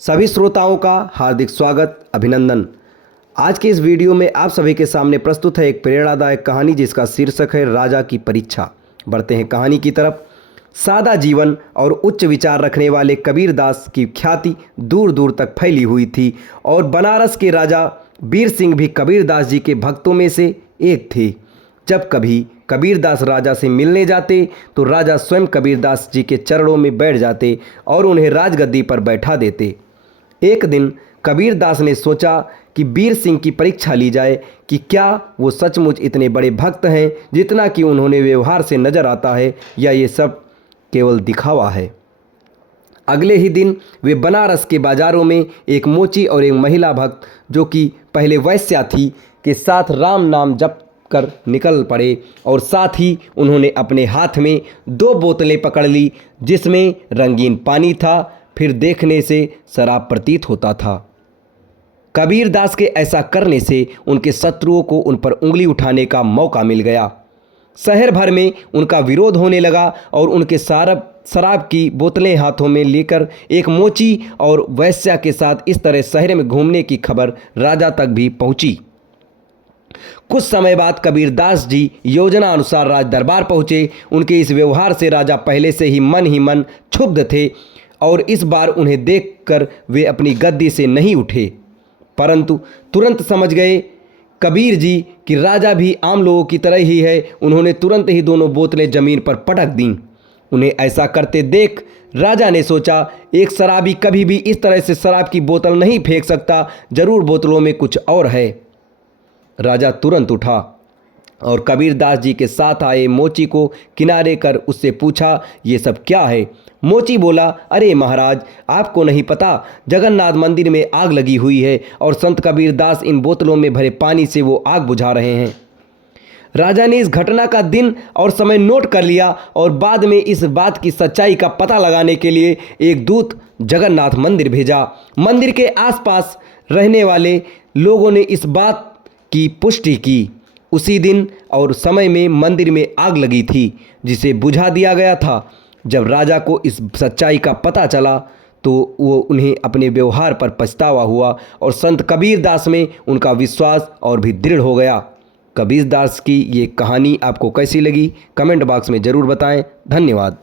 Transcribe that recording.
सभी श्रोताओं का हार्दिक स्वागत अभिनंदन। आज के इस वीडियो में आप सभी के सामने प्रस्तुत है एक प्रेरणादायक कहानी जिसका शीर्षक है राजा की परीक्षा। बढ़ते हैं कहानी की तरफ। सादा जीवन और उच्च विचार रखने वाले कबीरदास की ख्याति दूर दूर तक फैली हुई थी और बनारस के राजा वीर सिंह भी कबीरदास जी के भक्तों में से एक थे। जब कभी कबीरदास राजा से मिलने जाते तो राजा स्वयं कबीरदास जी के चरणों में बैठ जाते और उन्हें राजगद्दी पर बैठा देते। एक दिन कबीरदास ने सोचा कि वीर सिंह की परीक्षा ली जाए कि क्या वो सचमुच इतने बड़े भक्त हैं जितना कि उन्होंने व्यवहार से नजर आता है, या ये सब केवल दिखावा है। अगले ही दिन वे बनारस के बाजारों में एक मोची और एक महिला भक्त जो कि पहले वैश्या थी के साथ राम नाम जप कर निकल पड़े और साथ ही उन्होंने अपने हाथ में 2 बोतलें पकड़ ली जिसमें रंगीन पानी था, फिर देखने से शराब प्रतीत होता था। कबीरदास के ऐसा करने से उनके शत्रुओं को उन पर उंगली उठाने का मौका मिल गया। शहर भर में उनका विरोध होने लगा और उनके शराब की बोतलें हाथों में लेकर एक मोची और वैश्या के साथ इस तरह शहर में घूमने की खबर राजा तक भी पहुंची। कुछ समय बाद कबीरदास जी योजना अनुसार राज दरबार पहुंचे। उनके इस व्यवहार से राजा पहले से ही मन क्षुब्ध थे और इस बार उन्हें देखकर वे अपनी गद्दी से नहीं उठे, परंतु तुरंत समझ गए कबीर जी कि राजा भी आम लोगों की तरह ही है। उन्होंने तुरंत ही दोनों बोतलें जमीन पर पटक दीं। उन्हें ऐसा करते देख राजा ने सोचा, एक शराबी कभी भी इस तरह से शराब की बोतल नहीं फेंक सकता, जरूर बोतलों में कुछ और है। राजा तुरंत उठा और कबीरदास जी के साथ आए मोची को किनारे कर उससे पूछा, ये सब क्या है? मोची बोला, अरे महाराज, आपको नहीं पता, जगन्नाथ मंदिर में आग लगी हुई है और संत कबीरदास इन बोतलों में भरे पानी से वो आग बुझा रहे हैं। राजा ने इस घटना का दिन और समय नोट कर लिया और बाद में इस बात की सच्चाई का पता लगाने के लिए एक दूत जगन्नाथ मंदिर भेजा। मंदिर के आसपास रहने वाले लोगों ने इस बात की पुष्टि की। उसी दिन और समय में मंदिर में आग लगी थी जिसे बुझा दिया गया था। जब राजा को इस सच्चाई का पता चला तो वो उन्हें अपने व्यवहार पर पछतावा हुआ और संत कबीरदास में उनका विश्वास और भी दृढ़ हो गया। कबीरदास की ये कहानी आपको कैसी लगी कमेंट बॉक्स में ज़रूर बताएं। धन्यवाद।